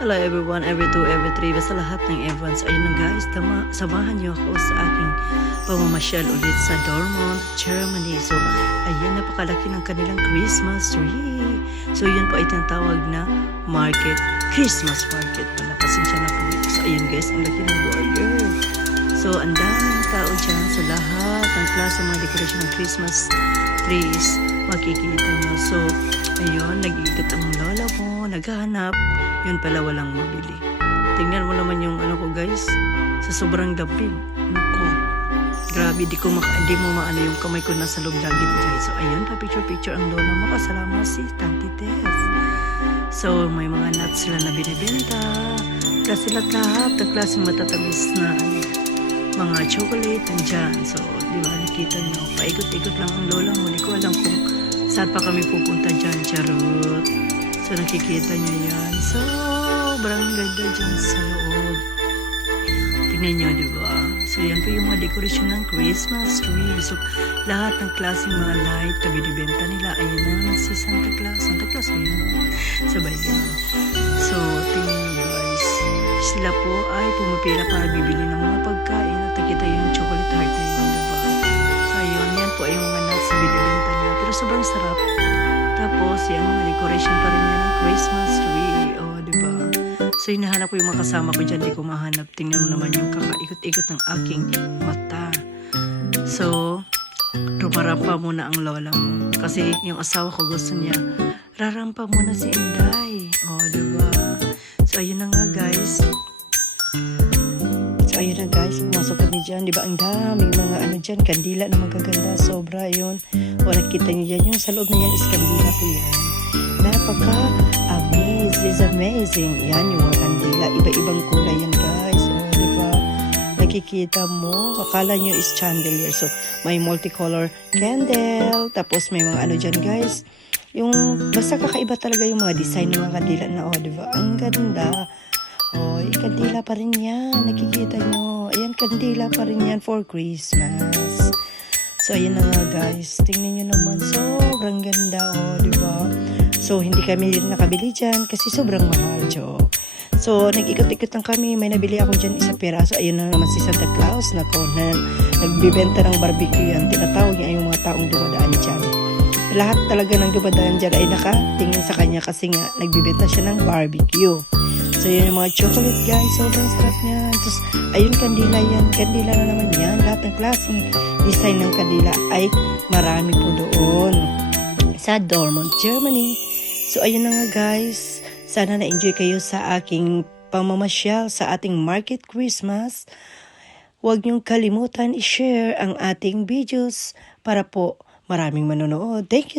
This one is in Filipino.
Hello everyone, every 2, every 3, basta lahat ng everyone. So ayun na guys, samahan niyo ako sa aking pamamasyal ulit sa Dortmund, Germany. So ayun, napakalaki ng kanilang Christmas tree. So yun po ay tinatawag na market, Christmas market pala. Pasensya na po. So ayun guys, ang laki ng border. So ang daming tao dyan. So lahat ng klase mga decoration ng Christmas trees makikita nyo. So ayun, nag-iikot ang lola mo, naghahanap. Yun pala walang mabili. Tingnan mo naman yung ano ko guys, sa sobrang lapig. Naku, grabe, di mo maano yung kamay ko nasa loob lagi guys. So ayun, pa-picture ang lola mo. Kasalamat si Tante Tess. So may mga nuts sila na binibenta. Kasi lahat ng klaseng matatamis na mga chocolate andyan. So di ba nakita nyo, paikot-ikot lang ang lola mo. Di ko alam kung saan pa kami pupunta dyan. Charot. So nakikita nyo yan. Sobrang ganda dyan sa loob. Tingnan nyo, diba? So yan po yung mga dekorasyon ng Christmas tree. So lahat ng klaseng mga light na binibenta nila. Ayan na naman si Santa Claus. Santa Claus ba yun? Sabay yan. So tingnan nyo guys. Sila po ay pumipila para bibili ng mga pagkain. At nakita yung chocolate heart na yun, diba? So ayun, yan po ay yung mga nuts na binibenta nila. Pero sobrang sarap. Tapos, yan, mga decoration pa rin yan ng Christmas tree. O, diba? So, hinahanap ko yung mga kasama ko dyan. Di ko mahanap. Tingnan mo naman yung kakaikot-ikot ng aking mata. So, rumarampa muna ang lola mo. Kasi yung asawa ko gusto niya, rarampa muna si Inday. O, diba? So, ayun na nga, guys. So, ayun na, guys. Pumasok kami dyan. Diba? Ang daming mga ano dyan. Kandila na magaganda. Sobra yun. O nakita nyo yan, yung sa loob na yan is kandila po yan. Amazing. Yan yung mga kandila. Iba-ibang kulay yan guys. O, diba? Nakikita mo, akala nyo is chandelier. So, may multicolor candle. Tapos may mga ano dyan guys. Yung, basta kakaiba talaga yung mga design ng mga kandila na, o, diba? Ang ganda. O, kandila pa rin yan. Nakikita nyo. Ayan, kandila pa rin yan for Christmas. So, ayun na nga guys. Tingnan nyo naman. Sobrang ganda, diba? So, hindi kami nakabili dyan kasi sobrang mahal, Jo. So, nag-ikot-ikot lang kami. May nabili ako dyan isa peraso. Ayun na naman si Santa Claus na nagbibenta ng barbecue yan. Tinatawag niya yung mga taong dumadaan dyan. Lahat talaga ng dumadaan dyan ay nakatingin sa kanya kasi nga nagbibenta siya ng barbecue. So, yun yung mga chocolate guys. Sobrang sarap niyan. Tapos, ayun, kandila yan. Kandila na naman yan. Lahat ng klaseng design ng kandila ay marami po doon sa Dortmund, Germany. So, ayun na nga guys. Sana na-enjoy kayo sa aking pamamasyal sa ating Market Christmas. Huwag niyong kalimutan i-share ang ating videos para po maraming manonood. Thank you.